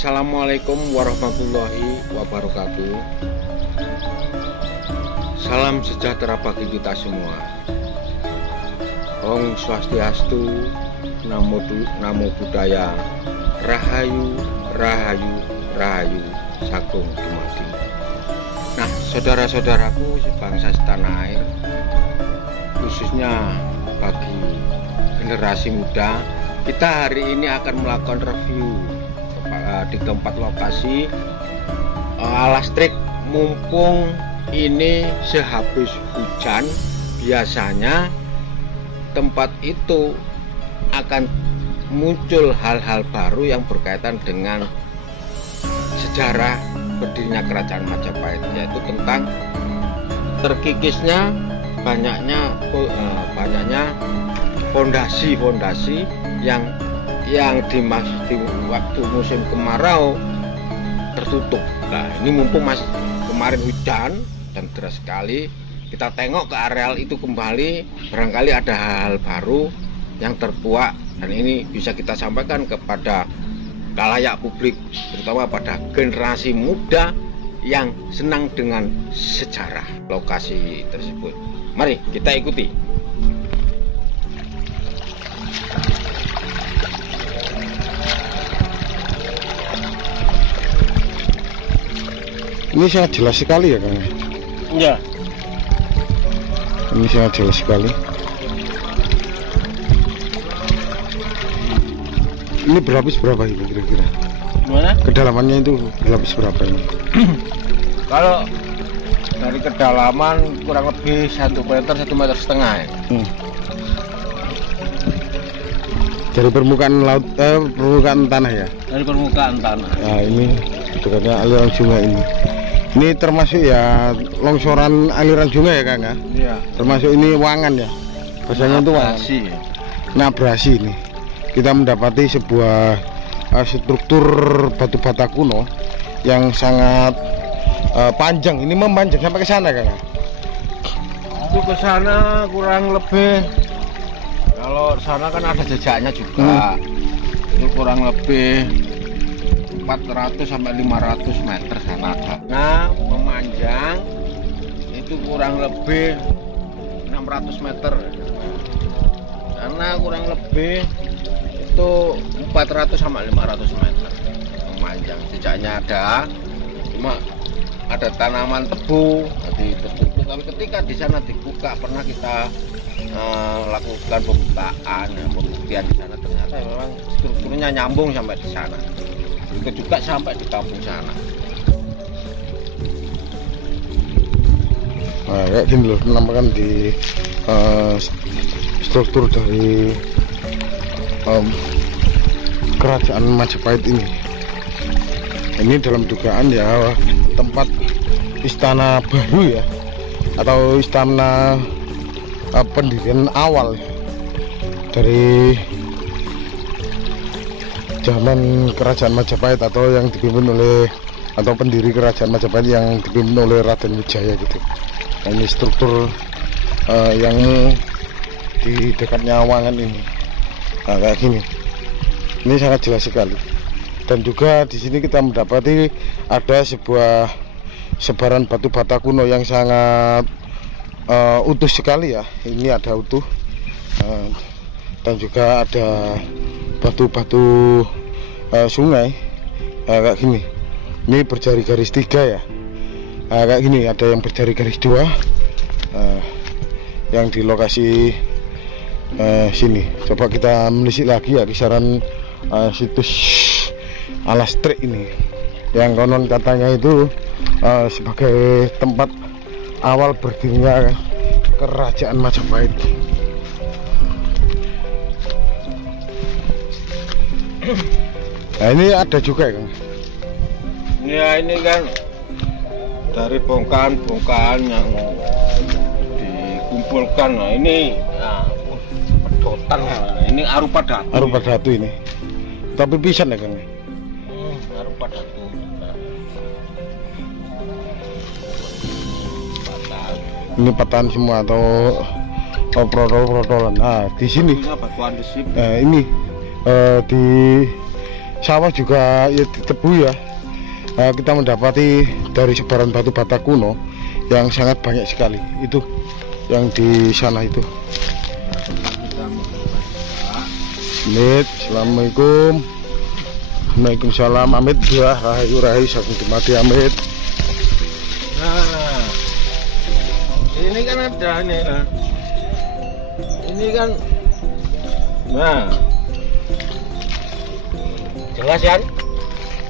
Assalamualaikum warahmatullahi wabarakatuh. Salam sejahtera bagi kita semua. Om Swastiastu, Namo Buddhaya, Rahayu, Rahayu, Rahayu, Sagung Dumadi. Nah, saudara-saudaraku sebangsa setanah air, khususnya bagi generasi muda, kita hari ini akan melakukan review di tempat lokasi Alastrik. Mumpung ini sehabis hujan, biasanya tempat itu akan muncul hal-hal baru yang berkaitan dengan sejarah berdirinya Kerajaan Majapahit, yaitu tentang terkikisnya banyaknya fondasi-fondasi yang di waktu musim kemarau tertutup. Nah, ini mumpung masih kemarin hujan dan deras sekali, kita tengok ke areal itu kembali, barangkali ada hal-hal baru yang terkuak, dan ini bisa kita sampaikan kepada khalayak publik, terutama pada generasi muda yang senang dengan sejarah lokasi tersebut. Mari kita ikuti. Ini sangat jelas sekali ya, Kang? Ya. Ini sangat jelas sekali. Ini berlapis berapa ini kira-kira? Gimana? Kedalamannya itu berlapis berapa ini? Kalau dari kedalaman kurang lebih 1 meter, 1,5 meter ya. Dari permukaan laut, permukaan tanah ya? Dari permukaan tanah. Nah, ini dekatnya aliran sungai ini. Ini termasuk ya longsoran aliran sungai ya, Kang? Iya. Termasuk ini wangan ya? Bahasanya itu wangan. Nah, abrasi ini. Kita mendapati sebuah struktur batu bata kuno yang sangat panjang. Ini memanjang sampai ke sana, Kang? Itu ke sana kurang lebih, kalau sana kan ada jejaknya juga. Itu kurang lebih 400 sampai 500 meter sana. Nah, memanjang itu kurang lebih 600 meter. Karena kurang lebih itu 400 sampai 500 meter memanjang. Jejaknya ada, cuma ada tanaman tebu, jadi tertutup. Tapi ketika di sana dibuka, pernah kita lakukan pembukaan, pembuktian di sana, ternyata memang strukturnya nyambung sampai di sana. Itu juga sampai di kampung sana. Nah, kayak gini loh, menampakkan di struktur dari Kerajaan Majapahit ini. Ini dalam dugaan ya tempat istana baru ya, atau istana pendirian awal dari zaman Kerajaan Majapahit, atau yang dipimpin oleh, atau pendiri Kerajaan Majapahit yang dipimpin oleh Raden Wijaya gitu. Nah, ini struktur yang di dekatnya Wangan ini. Nah, kayak gini. Ini sangat jelas sekali. Dan juga di sini kita mendapati ada sebuah sebaran batu bata kuno yang sangat utuh sekali ya. Ini ada utuh, dan juga ada batu-batu sungai kayak gini. Ini berjari garis 3 ya. Kayak gini, ada yang berjari garis 2 yang di lokasi sini. Coba kita menelisik lagi ya kisaran situs Alastrik ini, yang konon katanya itu sebagai tempat awal berdirinya Kerajaan Majapahit. Nah, ini ada juga ya, Kang? Ya, ini kan dari bongkahan-bongkahan yang dikumpulkan. Nah, ini pedotan. Ini arupa datu. Arupa datu ini. Tapi pisan ya, Kang? Arupa datu. Ini patahan semua atau protol-protolan. Nah, di sini batuan desit. ini di sawah juga ya ditebu ya. Kita mendapati dari sebaran batu bata kuno yang sangat banyak sekali. Itu yang di sana itu. Amit, assalamualaikum. Waalaikumsalam. Amit ya, rahayu saking dimati Amit. Nah, ini kan ada nih. Ini kan, nah, jelas kan?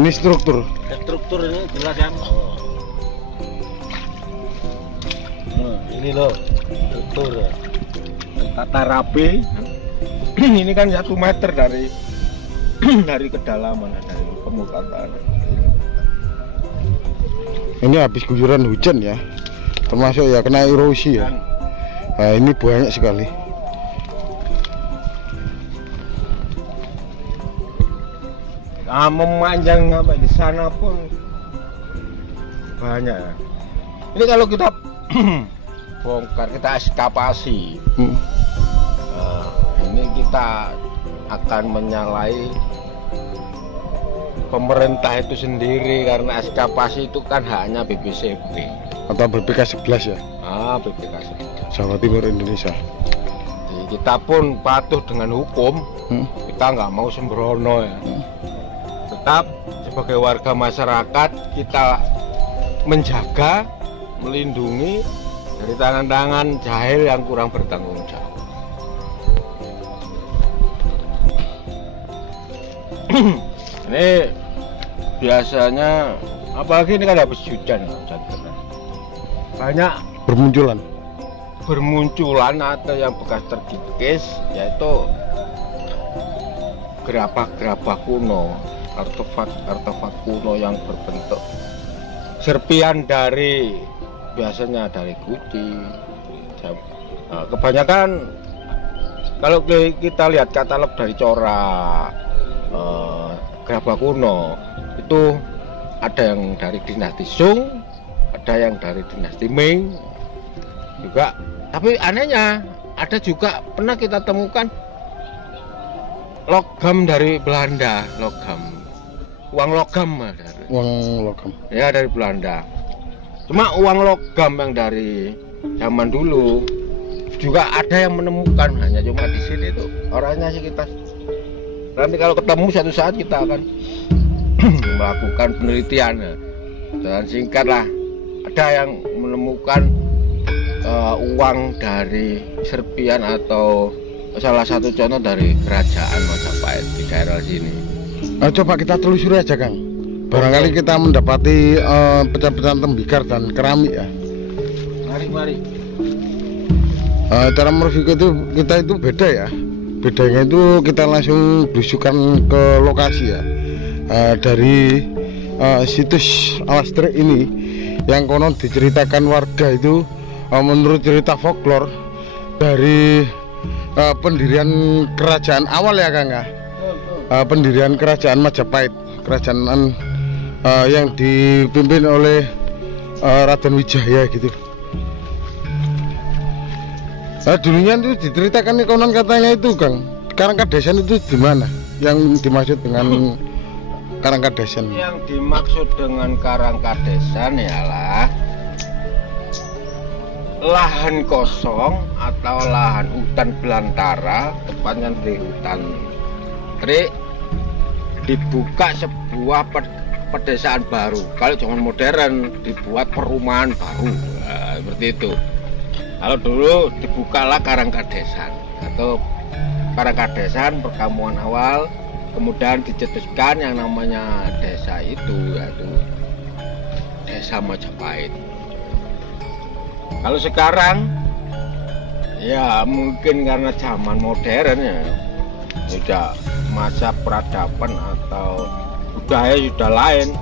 Ini struktur. Struktur ini jelas kan? Nah, ini loh struktur tata rapi. Ini kan 1 meter dari dari kedalaman, dari permukaan tanah. Ini habis guyuran hujan ya, termasuk ya kena erosi ya. Nah, ini banyak sekali. Nah, memanjang sampai di sana pun banyak ya. Ini kalau kita bongkar, kita ekskavasi, ini kita akan menyalahi pemerintah itu sendiri, karena ekskavasi itu kan haknya BPCP atau BPK 11 ya. BPK 11 Jawa Timur Indonesia. Jadi kita pun patuh dengan hukum. Kita nggak mau sembrono ya. Tetap sebagai warga masyarakat kita menjaga, melindungi dari tangan-tangan jahil yang kurang bertanggung jawab. Ini biasanya, apalagi ini kan habis hujan, banyak bermunculan atau yang bekas terkikis, yaitu gerabah-gerabah kuno, artefak kuno yang berbentuk serpian dari, biasanya dari guci. Kebanyakan kalau kita lihat katalog dari corak gerabah kuno itu ada yang dari dinasti Sung, ada yang dari dinasti Ming juga. Tapi anehnya ada juga pernah kita temukan logam dari Belanda, uang logam ya, dari Belanda. Cuma uang logam yang dari zaman dulu juga ada yang menemukan, hanya cuma di sini tuh orangnya sih kita. Nanti kalau ketemu suatu saat kita akan melakukan penelitian. Dan singkatlah, ada yang menemukan uang dari serpian atau salah satu contoh dari kerajaan Majapahit di daerah sini. Coba kita telusuri aja Kang. Barangkali kita mendapati pecahan-pecahan tembikar dan keramik ya. Mari. Cara mereview itu kita itu beda ya. Bedanya itu kita langsung belusukan ke lokasi ya. Dari situs Alastrik ini yang konon diceritakan warga itu, menurut cerita folklore dari pendirian kerajaan awal ya Kang ya. Pendirian kerajaan Majapahit, kerajaan yang dipimpin oleh Raden Wijaya gitu. Dulunya itu diceritakan konon katanya itu Kang, Karangkadesan itu di mana? Yang dimaksud dengan Karangkadesan? Yang dimaksud dengan Karangkadesan ialah lahan kosong atau lahan hutan belantara, tepatnya di hutan Trik, dibuka sebuah pedesaan baru. Kalau zaman modern dibuat perumahan baru, seperti itu. Kalau dulu dibukalah Karangkadesan atau Karangkadesan perkampungan awal, kemudian dicetuskan yang namanya desa itu, yaitu Desa Majapahit. Kalau sekarang ya mungkin karena zaman modern ya, sudah masa peradaban atau budaya sudah lain.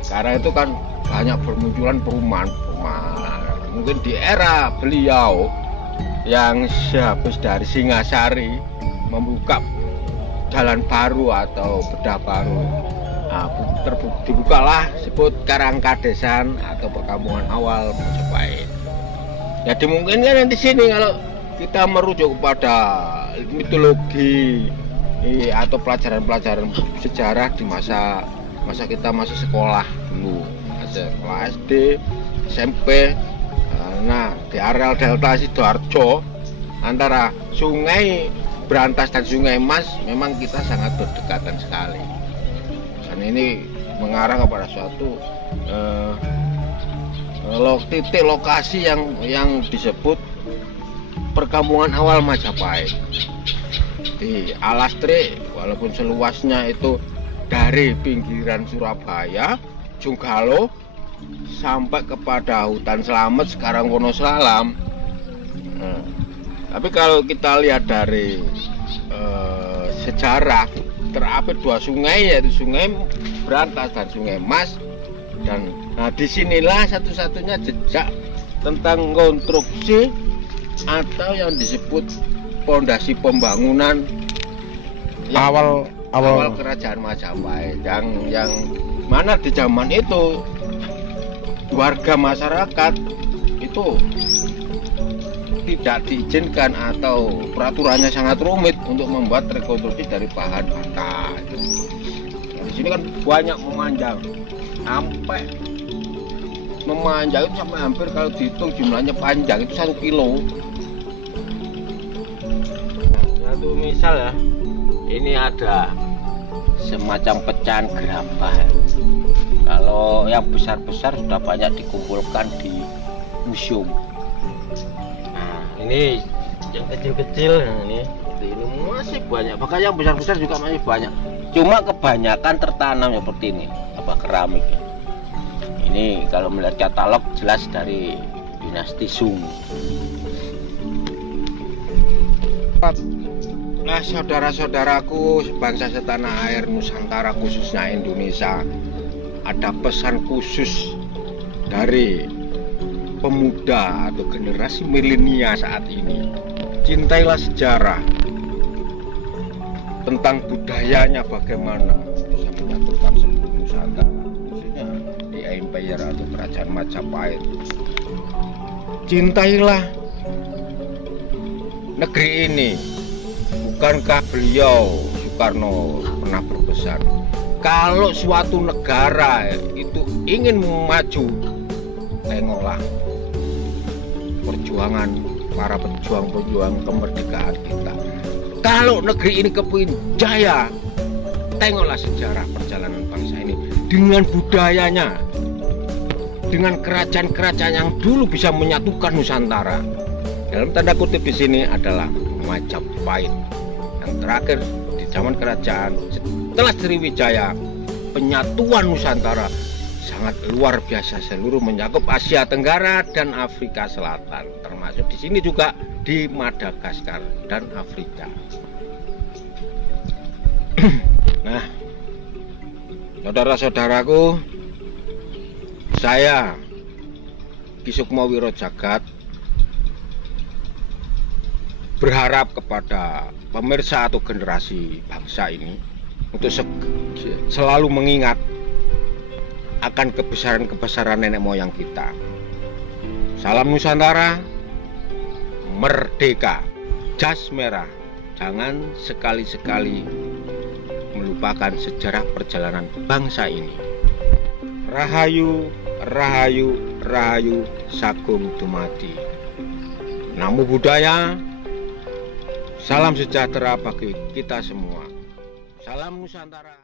Sekarang itu kan banyak bermunculan perumahan. Mungkin di era beliau yang sehabis dari Singasari membuka jalan baru atau bedah baru, dibukalah sebut Karangkadesan atau perkampungan awal Majapahit. Ya dimungkinkan di sini kalau kita merujuk kepada mitologi atau pelajaran-pelajaran sejarah di masa kita masih sekolah dulu, sekolah SD, SMP. Nah, di areal Delta Sidoarjo antara Sungai Brantas dan Sungai Mas memang kita sangat berdekatan sekali. Dan ini mengarah kepada suatu titik lokasi yang disebut perkampungan awal Majapahit. Di Alastri, walaupun seluasnya itu dari pinggiran Surabaya, Junggalo sampai kepada hutan Slamet sekarang Wonosalam. Tapi kalau kita lihat dari sejarah, terapit dua sungai, yaitu Sungai Brantas dan Sungai Mas. Dan disinilah satu-satunya jejak tentang konstruksi atau yang disebut pondasi pembangunan awal kerajaan Majapahit, yang mana di zaman itu warga masyarakat itu tidak diizinkan atau peraturannya sangat rumit untuk membuat rekonstruksi dari bahan bata. Di sini kan banyak memanjang, sampai memanjang itu sampai hampir kalau dihitung jumlahnya panjang itu 1 kilo. Satu misal ya, ini ada semacam pecahan gerabah. Kalau yang besar-besar sudah banyak dikumpulkan di museum. Nah, ini yang kecil-kecil, ini masih banyak. Bahkan yang besar-besar juga masih banyak. Cuma kebanyakan tertanam seperti ini, keramik. Ini kalau melihat katalog jelas dari dinasti Sung. Nah, saudara-saudaraku sebangsa setanah air Nusantara, khususnya Indonesia, ada pesan khusus dari pemuda atau generasi milenial saat ini. Cintailah sejarah, tentang budayanya bagaimana bisa menyatukan seluruh Nusantara, khususnya di Empire atau Kerajaan Majapahit. Cintailah negeri ini. Bukankah beliau Soekarno pernah berpesan, kalau suatu negara itu ingin maju, tengoklah perjuangan para pejuang-pejuang kemerdekaan kita. Kalau negeri ini kepingin jaya, tengoklah sejarah perjalanan bangsa ini dengan budayanya, dengan kerajaan-kerajaan yang dulu bisa menyatukan Nusantara. Dalam tanda kutip di sini adalah Majapahit. Yang terakhir di zaman kerajaan setelah Sriwijaya, penyatuan Nusantara sangat luar biasa, seluruh mencakup Asia Tenggara dan Afrika Selatan, termasuk di sini juga di Madagaskar dan Afrika. Nah, saudara-saudaraku, saya Ki Sukmo Wirojagat berharap kepada pemirsa atau generasi bangsa ini untuk selalu mengingat akan kebesaran-kebesaran nenek moyang kita. Salam Nusantara, merdeka, jas merah. Jangan sekali-sekali melupakan sejarah perjalanan bangsa ini. Rahayu, rahayu, rahayu, sagung dumadi. Namo Buddhaya. Salam sejahtera bagi kita semua. Salam Nusantara.